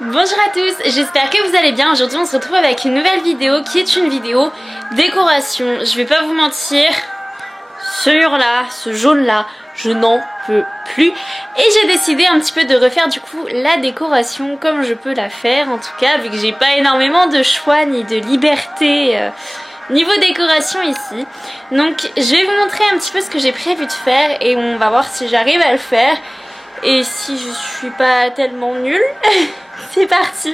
Bonjour à tous, j'espère que vous allez bien. Aujourd'hui on se retrouve avec une nouvelle vidéo qui est une vidéo décoration. Je vais pas vous mentir, ce jaune là, je n'en peux plus. Et j'ai décidé un petit peu de refaire du coup la décoration comme je peux la faire. En tout cas vu que j'ai pas énormément de choix ni de liberté niveau décoration ici. Donc je vais vous montrer un petit peu ce que j'ai prévu de faire et on va voir si j'arrive à le faire. Et si je suis pas tellement nulle, c'est parti.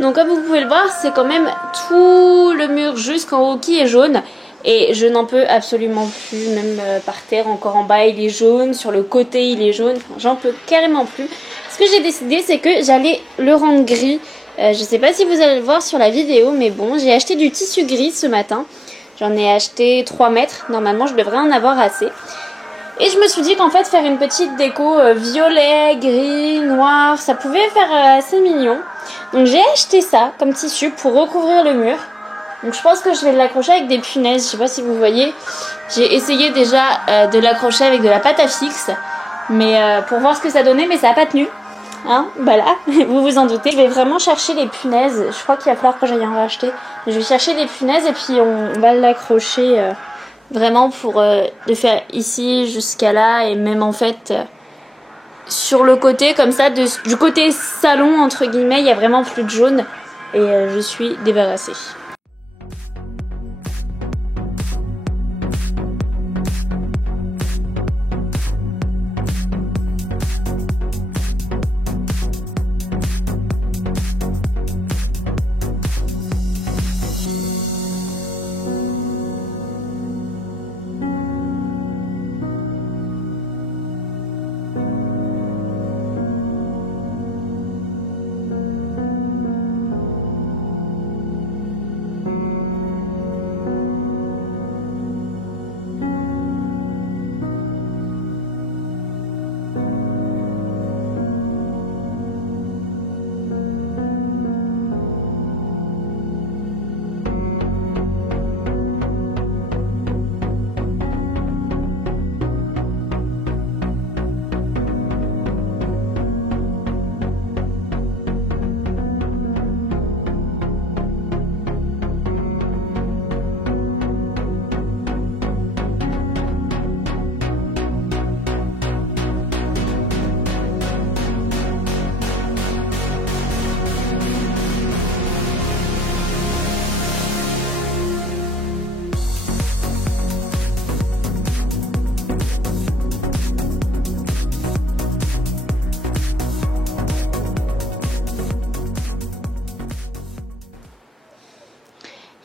Donc comme vous pouvez le voir, c'est quand même tout le mur jusqu'en haut qui est jaune. Et je n'en peux absolument plus, même par terre, encore en bas il est jaune, sur le côté il est jaune, enfin, j'en peux carrément plus. Ce que j'ai décidé c'est que j'allais le rendre gris. Je sais pas si vous allez le voir sur la vidéo, mais bon, j'ai acheté du tissu gris ce matin. J'en ai acheté 3 mètres, normalement je devrais en avoir assez. Et je me suis dit qu'en fait faire une petite déco violet, gris, noir, ça pouvait faire assez mignon. Donc j'ai acheté ça comme tissu pour recouvrir le mur. Donc je pense que je vais l'accrocher avec des punaises, je sais pas si vous voyez. J'ai essayé déjà de l'accrocher avec de la pâte à fixe, mais pour voir ce que ça donnait, mais ça n'a pas tenu. Hein, voilà, vous vous en doutez. Je vais vraiment chercher les punaises, je crois qu'il va falloir que j'aille en racheter. Je vais chercher des punaises et puis on va l'accrocher... vraiment pour le faire ici jusqu'à là et même en fait sur le côté comme ça, du côté salon entre guillemets, il n'y a vraiment plus de jaune et je suis débarrassée.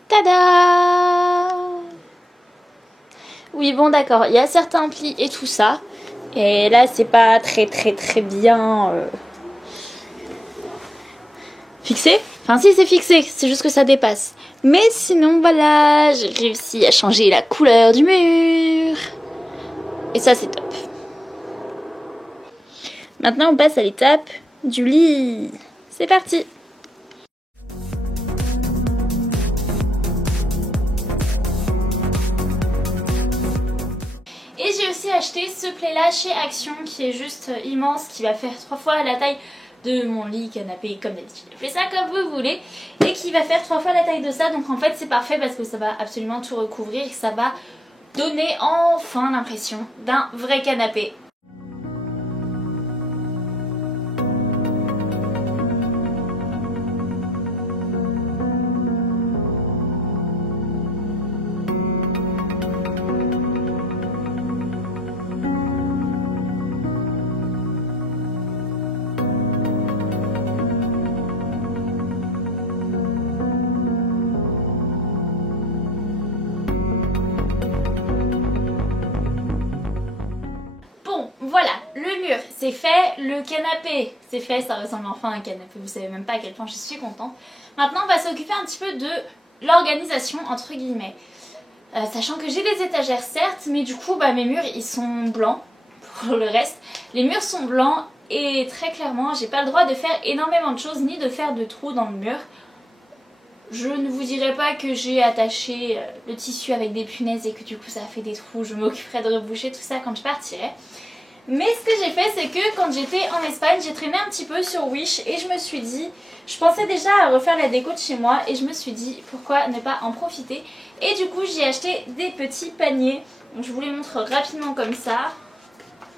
Tada! Oui bon d'accord, il y a certains plis et tout ça. Et là c'est pas très bien fixé. Enfin si c'est fixé, c'est juste que ça dépasse. Mais sinon voilà, j'ai réussi à changer la couleur du mur. Et ça c'est top. Maintenant on passe à l'étape du lit. C'est parti! Et j'ai aussi acheté ce plaid là chez Action qui est juste immense, qui va faire 3 fois la taille de mon lit, canapé, comme d'habitude. Faites ça comme vous voulez. Et qui va faire 3 fois la taille de ça. Donc en fait c'est parfait parce que ça va absolument tout recouvrir. Et ça va donner enfin l'impression d'un vrai canapé. Voilà, le mur c'est fait, le canapé c'est fait, ça ressemble enfin à un canapé, vous savez même pas à quel point je suis contente. Maintenant on va s'occuper un petit peu de l'organisation entre guillemets. Sachant que j'ai des étagères certes, mais du coup mes murs ils sont blancs pour le reste. Les murs sont blancs et très clairement j'ai pas le droit de faire énormément de choses ni de faire de trous dans le mur. Je ne vous dirai pas que j'ai attaché le tissu avec des punaises et que du coup ça a fait des trous, je m'occuperai de reboucher tout ça quand je partirai. Mais ce que j'ai fait, c'est que quand j'étais en Espagne, j'ai traîné un petit peu sur Wish et je me suis dit, je pensais déjà à refaire la déco de chez moi et je me suis dit pourquoi ne pas en profiter. Et du coup j'ai acheté des petits paniers, donc je vous les montre rapidement comme ça,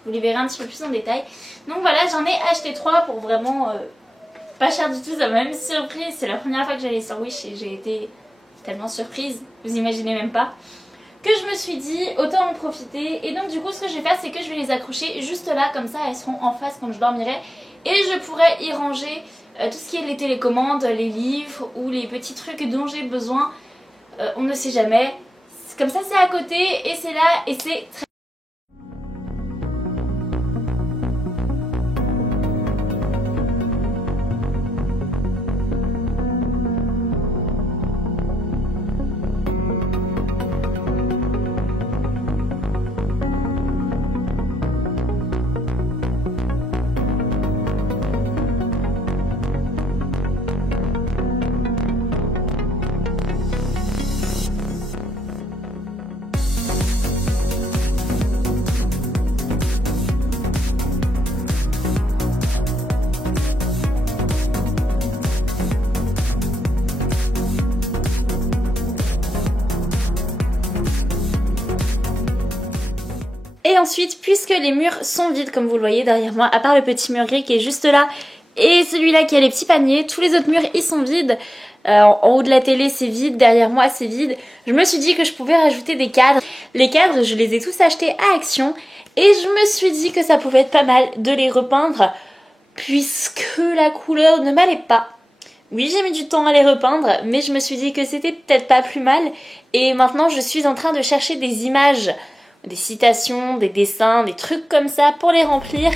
vous les verrez un petit peu plus en détail. Donc voilà, j'en ai acheté 3 pour vraiment pas cher du tout, ça m'a même surprise, c'est la première fois que j'allais sur Wish et j'ai été tellement surprise, vous imaginez même pas. Que je me suis dit autant en profiter, et donc du coup ce que je vais faire c'est que je vais les accrocher juste là comme ça, elles seront en face quand je dormirai et je pourrai y ranger tout ce qui est les télécommandes, les livres ou les petits trucs dont j'ai besoin, on ne sait jamais, comme ça c'est à côté et c'est là et c'est très... Et ensuite, puisque les murs sont vides comme vous le voyez derrière moi, à part le petit mur gris qui est juste là et celui-là qui a les petits paniers, tous les autres murs ils sont vides. En haut de la télé c'est vide, derrière moi c'est vide. Je me suis dit que je pouvais rajouter des cadres. Les cadres je les ai tous achetés à Action et je me suis dit que ça pouvait être pas mal de les repeindre puisque la couleur ne m'allait pas. Oui, j'ai mis du temps à les repeindre, mais je me suis dit que c'était peut-être pas plus mal. Et maintenant je suis en train de chercher des images, des citations, des dessins, des trucs comme ça pour les remplir.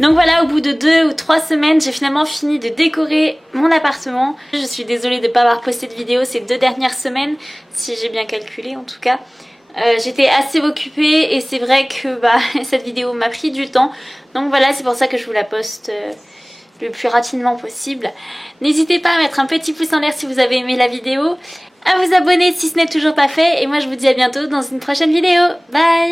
Donc voilà, au bout de 2 ou 3 semaines, j'ai finalement fini de décorer mon appartement. Je suis désolée de ne pas avoir posté de vidéo ces 2 dernières semaines, si j'ai bien calculé en tout cas. J'étais assez occupée et c'est vrai que cette vidéo m'a pris du temps. Donc voilà, c'est pour ça que je vous la poste le plus rapidement possible. N'hésitez pas à mettre un petit pouce en l'air si vous avez aimé la vidéo, à vous abonner si ce n'est toujours pas fait. Et moi je vous dis à bientôt dans une prochaine vidéo. Bye!